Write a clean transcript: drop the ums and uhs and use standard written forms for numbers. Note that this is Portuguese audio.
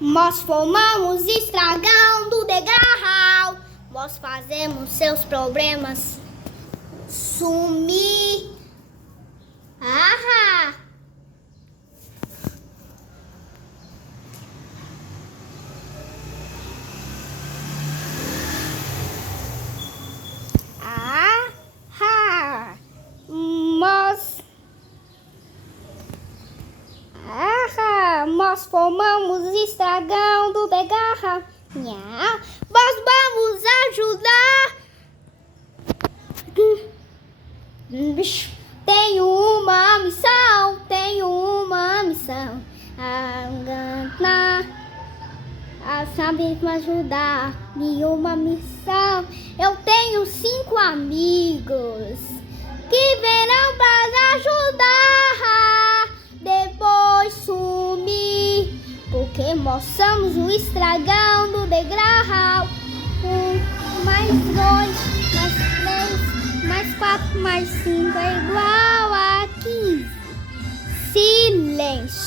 Nós formamos estragão do degrau. Nós fazemos seus problemas sumir. Ah! Nós formamos estragão do degarra. Nós vamos ajudar. Tenho uma missão. A saber me ajudar. Nenhuma missão. Eu tenho 5 amigos que verão para ajudar. Depois sumir, porque nós somos o estragão do degrau. 1 mais 2 mais 3 mais 4 mais 5 é igual a 15. Silêncio.